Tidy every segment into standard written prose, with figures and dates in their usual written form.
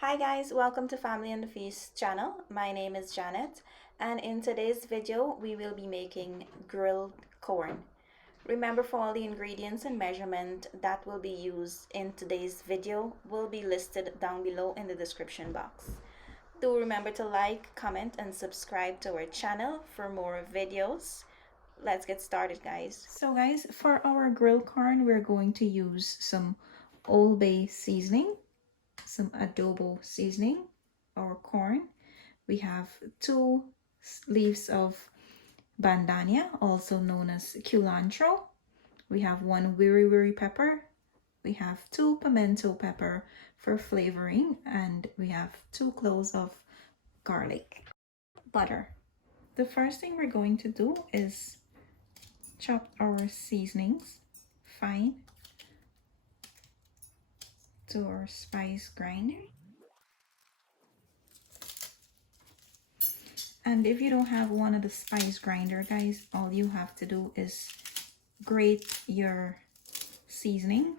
Hi guys, welcome to Family and the Feast channel. My name is Janet, and in today's video we will be making grilled corn. Remember, for all the ingredients and measurement that will be used in today's video will be listed down below in the description box. Do remember to like, comment, and subscribe to our channel for more videos. Let's get started, guys. So guys, for our grilled corn we're going to use some Old Bay seasoning, some adobo seasoning, our corn. We have 2 leaves of Bandania, also known as Culantro. We have 1 pepper. We have 2 pimento pepper for flavoring, and we have 2 cloves of garlic. Butter. The first thing we're going to do is chop our seasonings fine to our spice grinder. And if you don't have one of the spice grinder, guys, all you have to do is grate your seasoning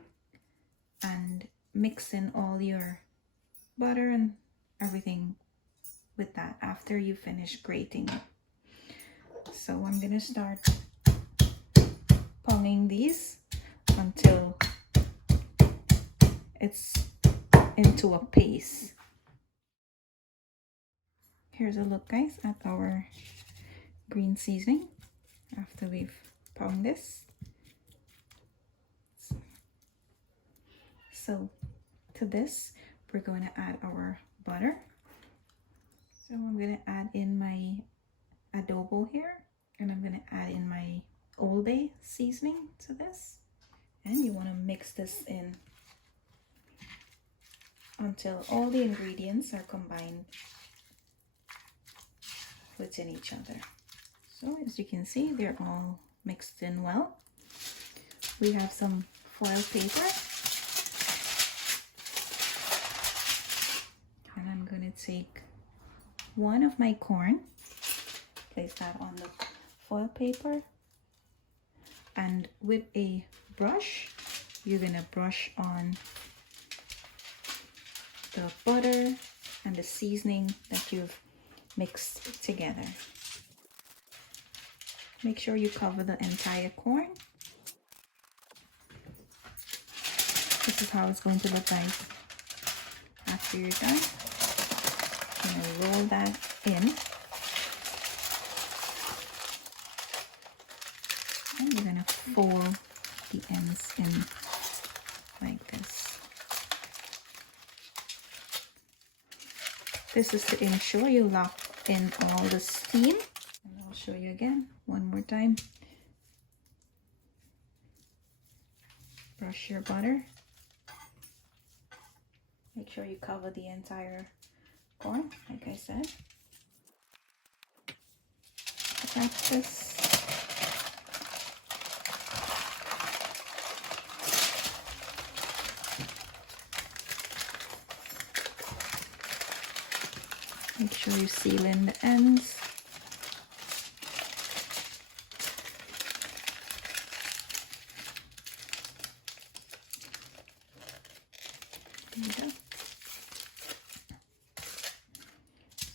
and mix in all your butter and everything with that after you finish grating it. So I'm gonna start pounding these until it's into a paste. Here's a look, guys, at our green seasoning after we've pounded this. So to this we're going to add our butter. So I'm going to add in my adobo here, and I'm going to add in my Old Bay seasoning to this, and you want to mix this in until all the ingredients are combined within each other. So as you can see, they're all mixed in well. We have some foil paper, and I'm going to take one of my corn, place that on the foil paper, and with a brush you're going to brush on the butter and the seasoning that you've mixed together. Make sure you cover the entire corn. This is how it's going to look like after you're done. You're going to roll that in, and you're going to fold the ends in like this. This is to ensure you lock in all the steam. And I'll show you again one more time. Brush your butter. Make sure you cover the entire corn, like I said. Like this. Make sure you seal in the ends. There you go.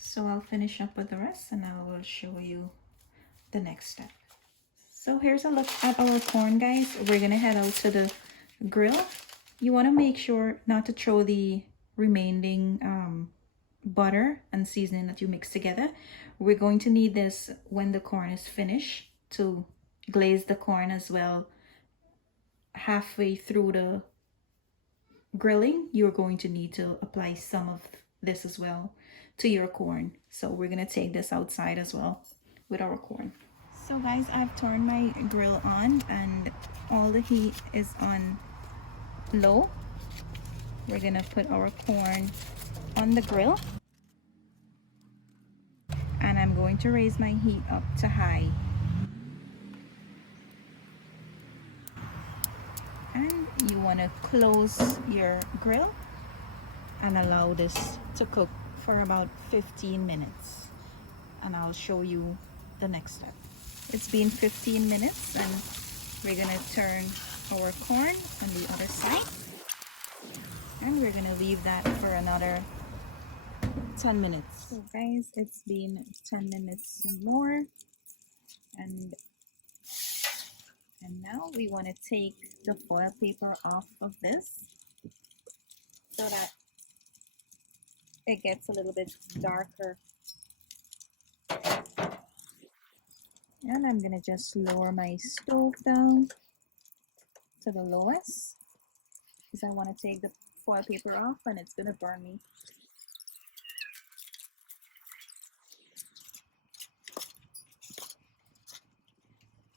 So I'll finish up with the rest and I will show you the next step. So here's a look at our corn, guys. We're gonna head out to the grill. You want to make sure not to throw the remaining butter and seasoning that you mix together. We're going to need this when the corn is finished to glaze the corn as well. Halfway through the grilling, you're going to need to apply some of this as well to your corn. So we're going to take this outside as well with our corn. So guys, I've turned my grill on and all the heat is on low. We're going to put our corn on the grill, and I'm going to raise my heat up to high. And you want to close your grill and allow this to cook for about 15 minutes. And I'll show you the next step. It's been 15 minutes and we're going to turn our corn on the other side. And we're going to leave that for another 10 minutes. So guys, it's been 10 minutes more, and now we want to take the foil paper off of this so that it gets a little bit darker. And I'm gonna just lower my stove down to the lowest because I want to take the foil paper off and it's gonna burn me.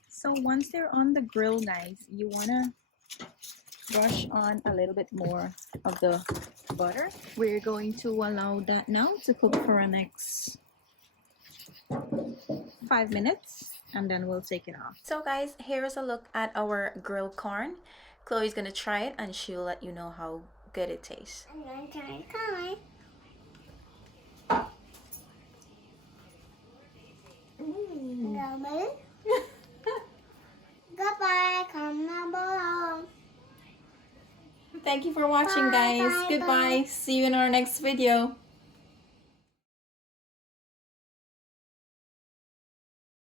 So once they're on the grill, guys, you wanna brush on a little bit more of the butter. We're going to allow that now to cook for the next 5 minutes, and then we'll take it off. So guys, here's a look at our grilled corn. Chloe's gonna try it and she'll let you know how good it tastes. I'm gonna try corn. Yummy. Goodbye, come below. Thank you for watching, guys. Bye, Goodbye. bye. See you in our next video.